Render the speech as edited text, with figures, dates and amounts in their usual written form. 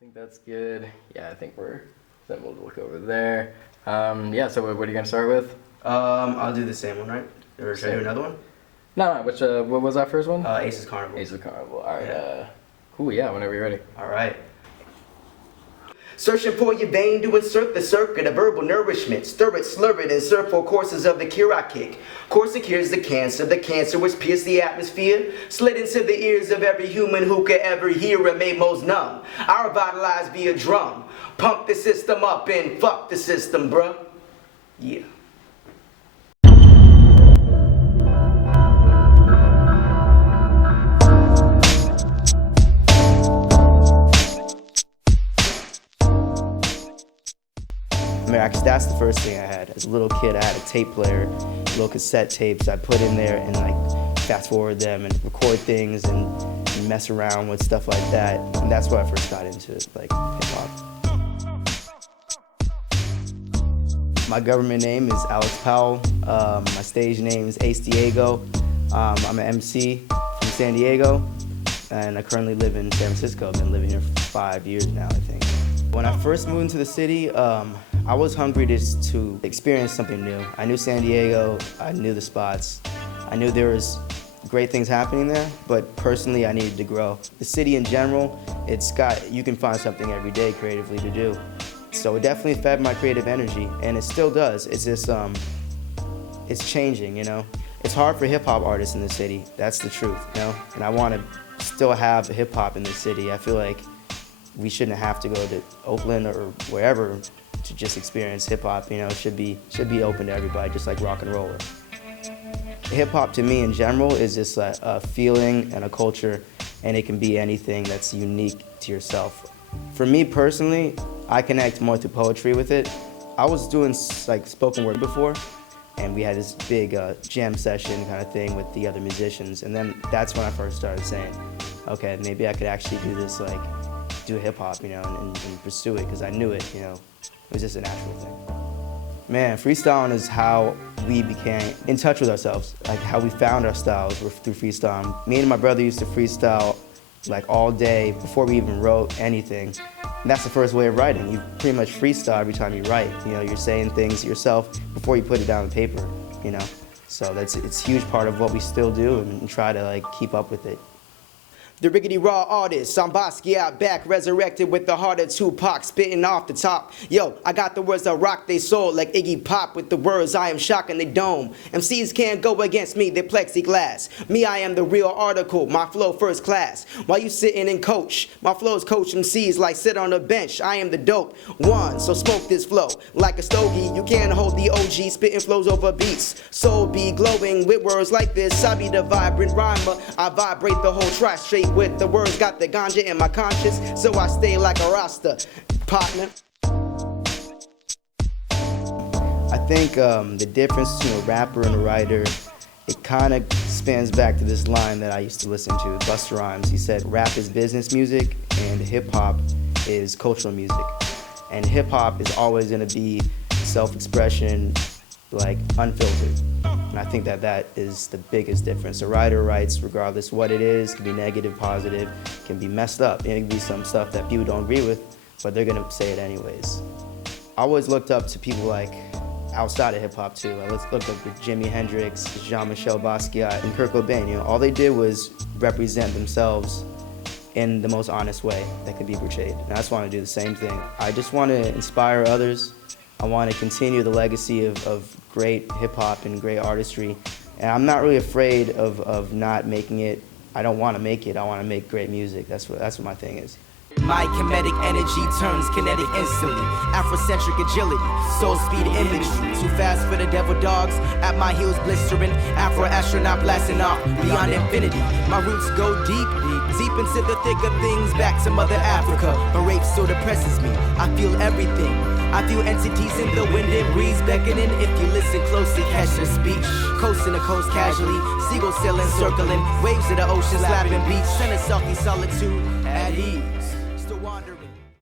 think that's good. Yeah, I think then we'll look over there. Yeah, so what are you gonna start with? I'll do the same one, right? Or should I do another one? No, which, what was that first one? Aces Carnival. Aces Carnival, alright, Yeah. Cool, yeah, whenever you're ready. Alright. Searching for your vein to insert the circuit of verbal nourishment. Stir it, slur it, and serve for courses of the cure I kick. Course it cures the cancer which pierced the atmosphere, slid into the ears of every human who could ever hear and made most numb. I revitalize via drum. Pump the system up and fuck the system, bruh. Yeah. That's the first thing I had. As a little kid, I had a tape player, little cassette tapes I put in there and like fast forward them and record things and mess around with stuff like that. And that's where I first got into like hip hop. My government name is Alex Powell. My stage name is a.k.a. I'm an MC from San Diego, and I currently live in San Francisco. I've been living here for 5 years now, I think. When I first moved into the city, I was hungry just to experience something new. I knew San Diego, I knew the spots, I knew there was great things happening there, but personally I needed to grow. The city in general, you can find something every day creatively to do. So it definitely fed my creative energy, and it still does. It's just, it's changing, you know? It's hard for hip hop artists in the city, that's the truth, you know? And I want to still have hip hop in the city. I feel like we shouldn't have to go to Oakland or wherever to just experience hip hop. You know, it should be open to everybody, just like rock and roll. Hip hop to me in general is just a feeling and a culture, and it can be anything that's unique to yourself. For me personally, I connect more to poetry with it. I was doing like spoken word before, and we had this big jam session kind of thing with the other musicians, and then that's when I first started saying, okay, maybe I could actually do this, like do hip hop, you know, and pursue it, because I knew it, you know. It was just a natural thing. Man, freestyling is how we became in touch with ourselves, like how we found our styles were through freestyling. Me and my brother used to freestyle like all day before we even wrote anything. And that's the first way of writing. You pretty much freestyle every time you write. You know, you're saying things yourself before you put it down on paper, you know. So it's a huge part of what we still do and try to like keep up with it. The riggedy raw artist, I'm Basquiat back, resurrected with the heart of Tupac, spitting off the top. Yo, I got the words that rock they soul like Iggy Pop with the words I am shocking the dome. MCs can't go against me, they're plexiglass. Me, I am the real article, my flow first class. While you sitting and coach, my flows coach MCs like sit on a bench. I am the dope one, so smoke this flow like a stogie. You can't hold the OG, spitting flows over beats. Soul be glowing with words like this. I be the vibrant rhymer, I vibrate the whole track straight with the words, got the ganja in my conscience, so I stay like a Rasta partner. I think the difference between a rapper and a writer, it kind of spans back to this line that I used to listen to, Busta Rhymes. He said, rap is business music and hip hop is cultural music. And hip hop is always gonna be self-expression, like unfiltered. And I think that is the biggest difference. A writer writes regardless what it is, can be negative, positive, can be messed up. It can be some stuff that people don't agree with, but they're gonna say it anyways. I always looked up to people like outside of hip hop too. I looked up to Jimi Hendrix, Jean-Michel Basquiat, and Kurt Cobain. You know, all they did was represent themselves in the most honest way that could be portrayed. And I just want to do the same thing. I just want to inspire others. I want to continue the legacy of great hip-hop and great artistry. And I'm not really afraid of not making it. I don't want to make it. I want to make great music. That's what my thing is. My kinetic energy turns kinetic instantly. Afrocentric agility, soul speed imagery. Too fast for the devil dogs, at my heels blistering. Afro astronaut blasting off beyond infinity. My roots go deep into the thick of things. Back to Mother Africa, but rape still depresses me. I feel everything. I feel entities in the wind and breeze beckoning. If you listen closely, catch their speech. Coasting the coast casually, seagulls sailing, circling. Waves of the ocean slapping beats. Send a salty solitude at ease.